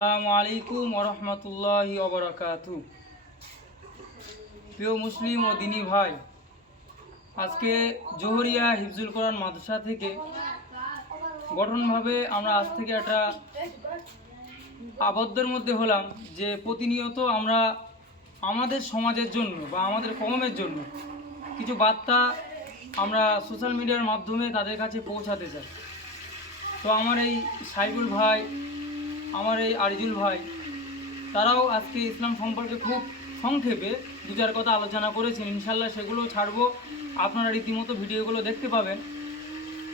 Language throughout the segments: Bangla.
আসসালামু আলাইকুম ওরহমতুল্লাহি অবরাকাতু প্রিয় মুসলিম ও দিনী ভাই, আজকে জোহরিয়া হিফজুল কোরআন মাদ্রাসা থেকে গঠনভাবে আমরা আজ থেকে একটা আবদ্ধের মধ্যে হলাম যে প্রতিনিয়ত আমরা আমাদের সমাজের জন্য বা আমাদের কমের জন্য কিছু বার্তা আমরা সোশ্যাল মিডিয়ার মাধ্যমে তাদের কাছে পৌঁছাতে চাই। তো আমার এই সাইবুল ভাই আমার এই আরিজুল ভাই। তারাও আজকে ইসলাম সম্পর্কে খুব সংক্ষেপে দু চার কথা আলোচনা করেছেন। ইনশাল্লাহ সেগুলো ছাড়বো। আপনারা রীতিমতো ভিডিওগুলো দেখতে পাবেন।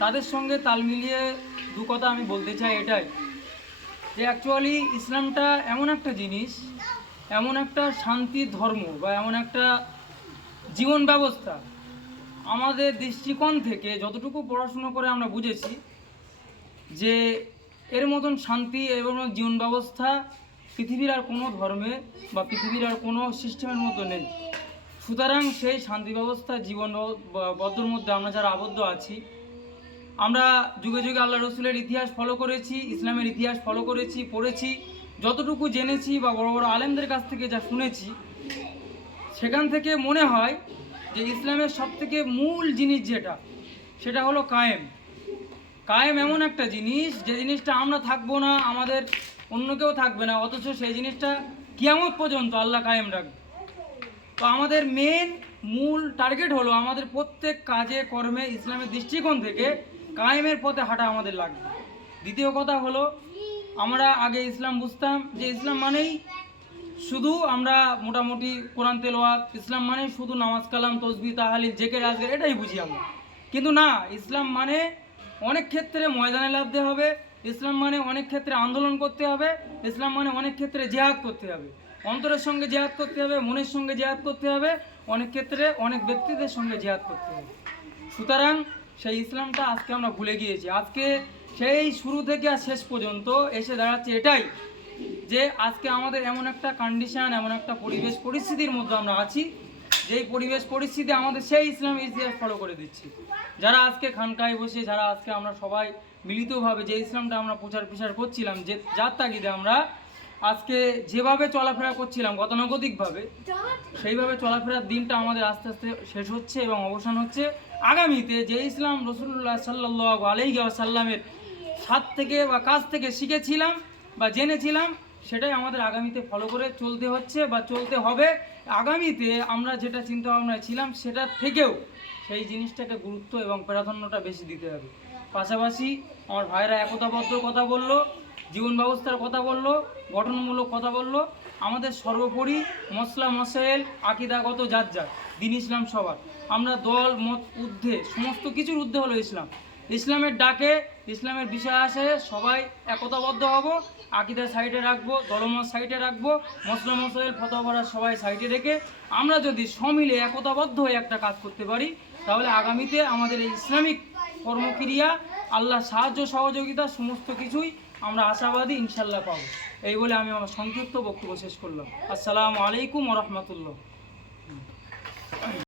তাদের সঙ্গে তাল মিলিয়ে দু কথা আমি বলতে চাই এটাই যে অ্যাকচুয়ালি ইসলামটা এমন একটা জিনিস, এমন একটা শান্তির ধর্ম বা এমন একটা জীবন ব্যবস্থা আমাদের দৃষ্টিকোণ থেকে যতটুকু পড়াশুনো করে আমরা বুঝেছি যে এর মতন শান্তি এবং জীবন ব্যবস্থা পৃথিবীর আর কোনো ধর্মে বা পৃথিবীর আর কোনো সিস্টেমের মতো নেই। সুতরাং সেই শান্তি ব্যবস্থা, জীবন বদ্ধর মধ্যে আমরা যারা আবদ্ধ আছি, আমরা যুগে যুগে আল্লাহ রসুলের ইতিহাস ফলো করেছি, ইসলামের ইতিহাস ফলো করেছি, পড়েছি, যতটুকু জেনেছি বা বড় বড় আলেমদের কাছ থেকে যা শুনেছি, সেখান থেকে মনে হয় যে ইসলামের সবথেকে মূল জিনিস যেটা, সেটা হলো কায়েম। কায়েম এমন একটা জিনিস, যে জিনিসটা আমরা থাকব না, আমাদের অন্য কেউ থাকবে না, অথচ সেই জিনিসটা কিয়ামত পর্যন্ত আল্লাহ কায়েম রাখবে। তো আমাদের মেন মূল টার্গেট হলো আমাদের প্রত্যেক কাজে, কর্মে, ইসলামের দৃষ্টিকোণ থেকে কায়েমের পথে হাঁটা আমাদের লাগবে। দ্বিতীয় কথা হলো, আমরা আগে ইসলাম বুঝতাম, যে ইসলাম মানেই শুধু আমরা মোটামুটি কোরআন তেলোয়াত ইসলাম মানে শুধু নামাজ কালাম, তসবি, তাহালিল জেকে রাজগের এটাই বুঝি আমরা। কিন্তু না, ইসলাম মানে অনেক ক্ষেত্রে ময়দানে লাভতে হবে, ইসলাম মানে অনেক ক্ষেত্রে আন্দোলন করতে হবে, ইসলাম মানে অনেক ক্ষেত্রে জেহাদ করতে হবে। অন্তরের সঙ্গে জেহাদ করতে হবে, মনের সঙ্গে জেহাদ করতে হবে, অনেক ক্ষেত্রে অনেক ব্যক্তিদের সঙ্গে জেহাদ করতে হবে। সুতরাং সেই ইসলামটা আজকে আমরা ভুলে গিয়েছি। আজকে সেই শুরু থেকে আর শেষ পর্যন্ত এসে দাঁড়াচ্ছে এটাই যে আজকে আমাদের এমন একটা কন্ডিশন এমন একটা পরিবেশ, পরিস্থিতির মধ্যে আমরা আছি। যেই পরিবেশ পরিস্থিতি আমাদের সেই ইসলাম ইতিহাস ফলো করে দিচ্ছি। যারা আজকে খানকায় বসে, যারা আজকে আমরা সবাই মিলিতভাবে যে ইসলামটা আমরা প্রচার প্রসার করছিলাম, যে যার তাগিদে আমরা আজকে যেভাবে চলাফেরা করছিলাম গতানুগতিকভাবে, সেইভাবে চলাফেরার দিনটা আমাদের আস্তে আস্তে শেষ হচ্ছে এবং অবসান হচ্ছে। আগামীতে যে ইসলাম রসুল্লাহ সাল্লাহ আলাইহি সাল্লামের সাথ থেকে বা কাজ থেকে শিখেছিলাম বা জেনেছিলাম সেটাই আমাদের আগামীতে ফলো করে চলতে হচ্ছে বা চলতে হবে। আগামীতে আমরা যেটা চিন্তা ভাবনায় ছিলাম সেটা থেকেও সেই জিনিসটাকে গুরুত্ব এবং প্রাধান্যটা বেশি দিতে হবে। পাশাপাশি আমার ভাইরা একতাবদ্ধ কথা বলল, জীবন ব্যবস্থার কথা বলল, গঠনমূলক কথা বলল। আমাদের সর্বোপরি মশলা মশাইল, আকিদাগত যার যার, দিন ইসলাম সবার। আমরা দল, মত, ঊর্ধ্বে, সমস্ত কিছুর ঊর্ধ্বে হলো ইসলাম। ইসলামের ডাকে, ইসলামের বিষয় আসে, সবাই একতাবদ্ধ হব আকিদা সাইডে রাখব দলমত সাইডে রাখব মশলা মশাইল ফতোয়ারা সবাই সাইডে রেখে আমরা যদি সমিলে একতাবদ্ধ হয়ে একটা কাজ করতে পারি, তাহলে আগামীতে আমাদের এই ইসলামিক কর্মক্রিয়া, আল্লাহ সাহায্য, সহযোগিতা সমস্ত কিছুই আমরা আশাবাদী ইনশাল্লাহ পাবো। এই বলে আমি আমার সংক্ষিপ্ত বক্তব্য শেষ করলাম। আসসালামু আলাইকুম রহমতুল্লাহ।